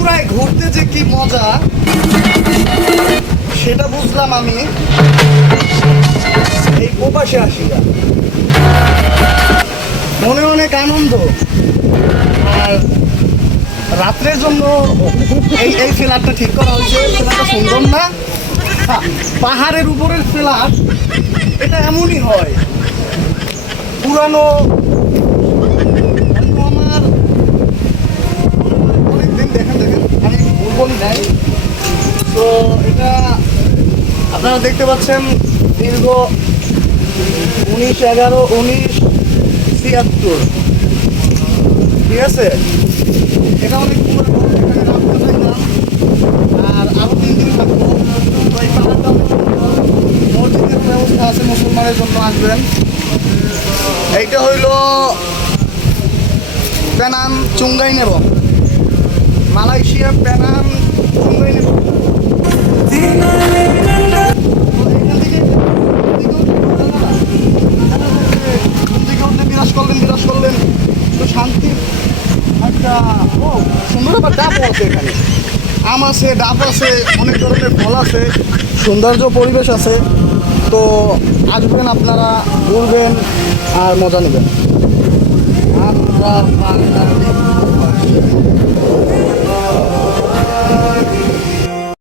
চূড়ায় ঘুরতে যে কি মজা সেটা বুঝলাম আমি এই প্রবাসে আসিয়া। মনে অনেক আনন্দ। আর রাত্রের জন্য এই এই ফ্ল্যাটটা ঠিক করা হয়েছে। ফ্ল্যাটটা সুন্দর না? পাহাড়ের উপরের ফ্ল্যাট, এটা এমনই হয়। পুরানো আমার অনেকদিন দেখেন আমি ভুলবনি নাই। তো এটা আপনারা দেখতে পাচ্ছেন দীর্ঘ 19/11/1976, ঠিক আছে? এটা অনেক পুরনো, এখানে রাখতে চাইলাম আর আরো 3 দিন থাকবো। তো এই পাহাড়টা অনেক সুন্দর। মসজিদের ব্যবস্থা আছে, মুসলমানের জন্য আসবেন। এইটা হইল পেনাং চুঙ্গাই নেব, মালয়েশিয়া পেনাং চুঙ্গাই নেব। বিরাজ করলেন তো শান্তি একটা সুন্দর আবার ডাবও আছে এখানে। আম আছে, ডাব আছে, অনেক ধরনের ফল আছে, সৌন্দর্য পরিবেশ আছে। তো আসবেন আপনারা, ঘুরবেন আর মজা নেবেন। আমরা